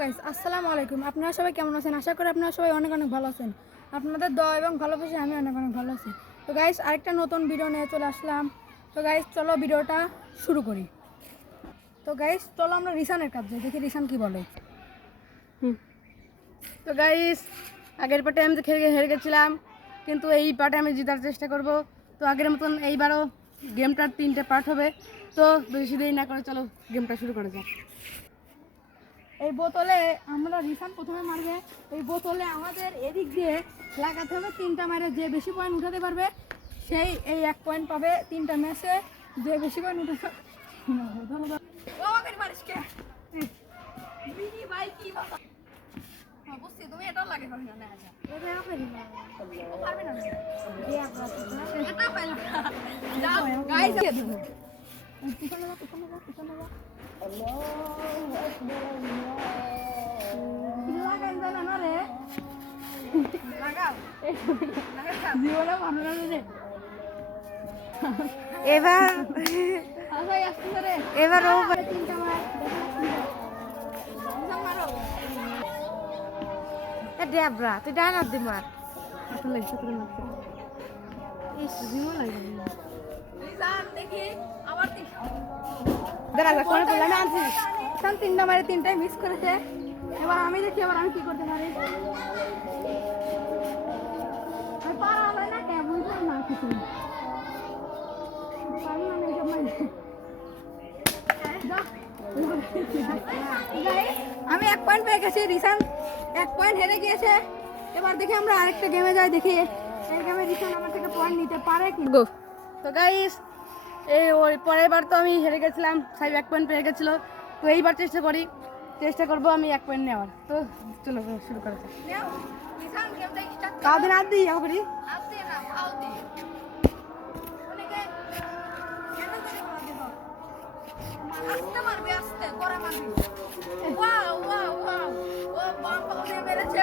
Guys আসসালামু আলাইকুম। আপনারা সবাই কেমন আছেন? আশা করি আপনারা সবাই অনেক অনেক ভালো আছেন। আপনাদের দোয়া এবং ভালোবাসে আমি অনেক অনেক ভালো আছি। তো গাইস আরেকটা নতুন ভিডিও নিয়ে চলে আসলাম। তো গাইস চলো ভিডিওটা শুরু করি। তো গাইস চলো আমরা রিসানের কাছে যাই, দেখি রিসান কি বলে। তো গাইস আগের পার্টে আমি হেরে গেছিলাম, কিন্তু এই পার্টে আমি জেতার চেষ্টা করব। তো আগের মতন এইবারও গেমটার 3টে পার্ট হবে। তো বেশি দেরি না করে চলো গেমটা শুরু করা যাক। এই বোতলে আমরা রিসান প্রথমে মারবে। এই বোতলে আমাদের এদিক দিয়ে লাগাতে হবে 3টা মারে। যে বেশি পয়েন্ট উঠাতে পারবে সেই এই 1 পয়েন্ট পাবে 3টা ম্যাচে। যে বেশি পয়েন্ট উঠাতে তুমি এটাও লাগে পারবে না। পারবে না এটা পাইলা যাও গাইস পিছনে যা লাগাই জানা না রে লাগাও জীবনে ভালো না রে এবার আসাই আসছে রে এবার ও 3টা মার মারো ডেবরা তুই ডান হাত দিয়ে মার। আসলে সতরে মারছে ইস জীবন লাগে লিজান দেখি আবার দেখা যাক কোন বললাম আনছি। 3টা মারে 3টাই মিস করেছে। এবার আমি দেখি এবার আমি কি করতে পারি। আর পারা হয় না কে বুঝছো না কিছু পারি না এই সময় আমি 1 পয়েন্ট পেয়ে গেছি। রিসান 1 পয়েন্ট হেরে গিয়েছে। এবার দেখি আমরা আরেকটা গেমে যাই, দেখি এই গেমে রিসান আমার থেকে পয়েন্ট নিতে পারে কি। তো গাইস এই ওই পরের বার তো আমি হেরে গেছিলাম, সাহেব 1 পয়েন্ট পেয়ে গেছিল। তো এইবার চেষ্টা করবো আমি 1 পয়েন্ট নেওয়ার। তো চলো শুরু করা যাক। রিসান গেমটা স্টার্ট কাউদিন আর দিই আবার আসতে না ফাউতে অনেকে কেন করে মারবে তো আস্তে মারবে আস্তে করে মারবে। ওয়াও ওয়াও ওয়াও ও বাম পাউনে মেরেছে।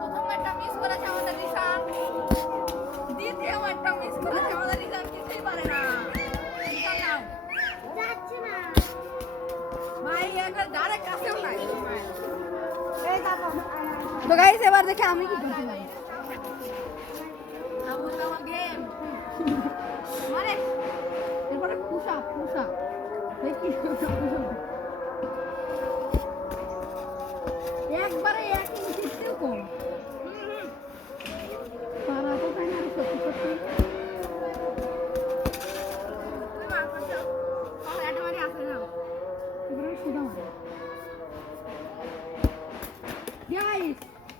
প্রথম একটা মিস করেছে আমাদের রিসান, দ্বিতীয় একটা মিস করেছে আমাদের রিসান। কিছুই পারে না রিসান নাও যাচ্ছে না ভাই একবার দাঁড়ে কাছেও নাই। এই দেখো তো গাইস এবার দেখে আমি কি করতে পারি। আমার গেম মানে এরপরে পুষা দেখি একবারে 1 ইঞ্চিতেও কম পারা তো তাই না সত্যি সত্যি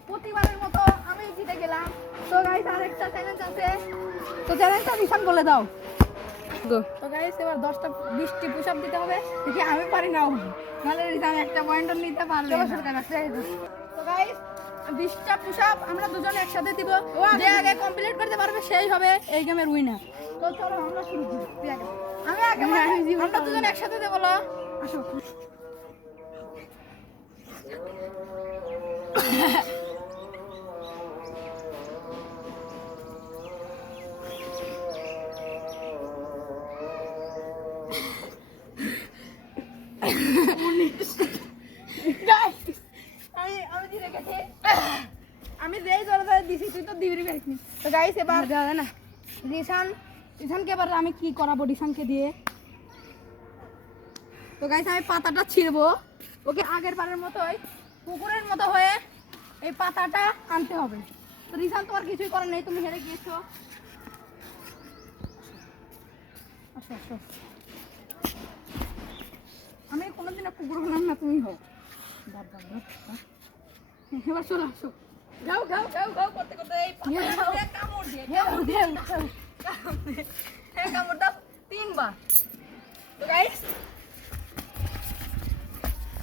প্রতিবারের মতো আমি জিতে গেলাম। তো গাইস আরেকটা চ্যালেঞ্জ আছে, তো চ্যালেঞ্জটা রিসান বলে দাও। তো গাইস এবার 10টা 20টি পুশ আপ দিতে হবে। দেখি আমি পারি না নাহলে রিসান একটা পয়েন্টও নিতে পারবে না। তো গাইস 20টা পুশ আপ আমরা দুজনে একসাথে দিব। যে আগে কমপ্লিট করতে পারবে সেই হবে এই গেমের উইনার। তো চলো আমরা শুরু করি। আমি আগে আমরা দুজনে একসাথে দেব। বলো আসো আমি যেই জলটা দিছি তুই তো দিবি পারিসনি। তো গাইস এবার না রিসানকে এবার আমি কি করাবো রিসানকে দিয়ে। তো গাইস আমি পাতাটা ছিঁড়বো। ওকে আগের বারের মতোই কুকুরের মতো হয়ে এই পাতাটা আনতে হবে। তো রিসান তোমার কিছুই করার নেই, তুমি হেরে গিয়েছো। আচ্ছা আচ্ছা আমি কোনোদিনও কুকুর হলাম না, তুমি হও। এবার চলে আসো। গাও গাও গাও গাও করতে করতে এই কামড় দিয়ে কামড় দাও 3বার। তো গাইস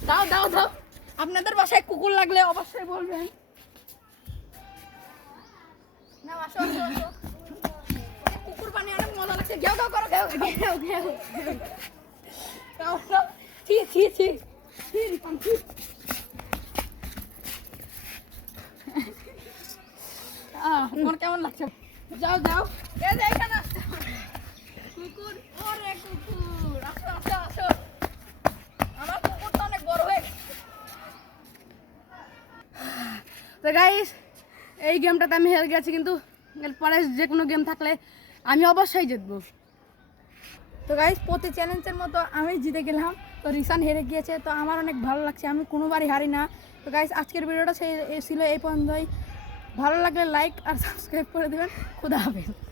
দাও দাও দাও আপনাদের বাসায় কুকুর লাগলে অবশ্যই বলবেন। না আসো আসো আসো কুকুর পানি অনেক মজা লাগছে। গাও গাও করো গাও গাও গাও গাও গাও ছি ছি ছি ছি ছি তোমার কেমন লাগছে? যাও যাও এই যে এখানে কুকুর ওরে কুকুর আসো আসো আসো আমার তো গাইস এই গেমটাতে আমি হেরে গেছি, কিন্তু এরপরে যে কোনো গেম থাকলে আমি অবশ্যই জিতবো। তো গাইস প্রতি চ্যালেঞ্জের মতো আমি জিতে গেলাম, তো রিসান হেরে গিয়েছে, তো আমার অনেক ভালো লাগছে, আমি কোনোবারই হারি না। তো গাইস আজকের ভিডিওটা ছিল এই পর্যন্তই। ভালো লাগলে লাইক আর সাবস্ক্রাইব করে দেবেন। খুদা হাফেজ।